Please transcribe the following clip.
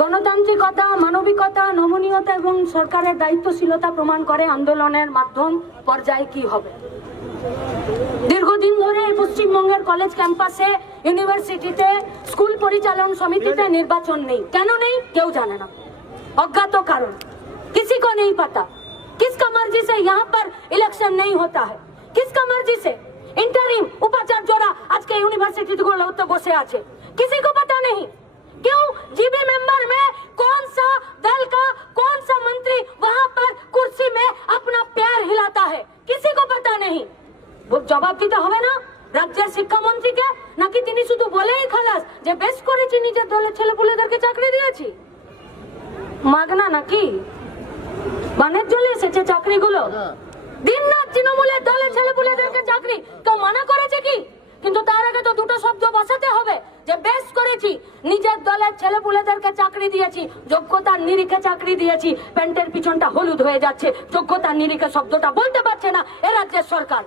গণতান্ত্রিকতা, মানবিকতা, নমনীয়তা এবং সরকারের দায়িত্বশীলতা প্রমাণ করে আন্দোলনের মাধ্যম পর্যায়ে কি হবে। দীর্ঘদিন ধরে পশ্চিমবঙ্গের কলেজ ক্যাম্পাসে, ইউনিভার্সিটিতে, স্কুল পরিচালন সমিতিতে নির্বাচন নেই। কেন নেই কেউ জানে না, অজ্ঞাত কারণ, किसी को नहीं पता। किसका मर्जी से यहाँ पर इलेक्शन नहीं होता है, किसका मर्जी से इंटरिम उपाचार्यरा आज के यूनिवर्सिटी गुलोते बसे आछे, किसी को पता नहीं। क्यों? जीबी मेंबर में कौन सा दल का कौन सा मंत्री वहाँ पर कुर्सी में अपना पैर हिलाता है, किसी को पता नहीं। वो जवाब दीते হবে না রাজ্যের শিক্ষামন্ত্রীকে, নাকি তিনি শুধু বলেই খালাস যে বেশ করেছি নিজের দলের ছেলেপুলেদেরকে চাকরি দিয়েছি? মাগনা নাকি মানের জন্য এসেছে চাকরিগুলো? দিন রাত তৃণমূলের দলের ছেলেপুলেদেরকে চাকরি কেউ মানা করেছে কি? কিন্তু তার আগে তো দুটো শব্দ বসাতে হবে যে বেশ করেছি নিজের দলের ছেলেপুলেদেরকে চাকরি দিয়েছি, যোগ্যতার নিরিখে চাকরি দিয়েছি। প্যান্টের পিছনটা হলুদ হয়ে যাচ্ছে, যোগ্যতার নিরিখে শব্দটা বলতে পারছে না এ রাজ্যের সরকার।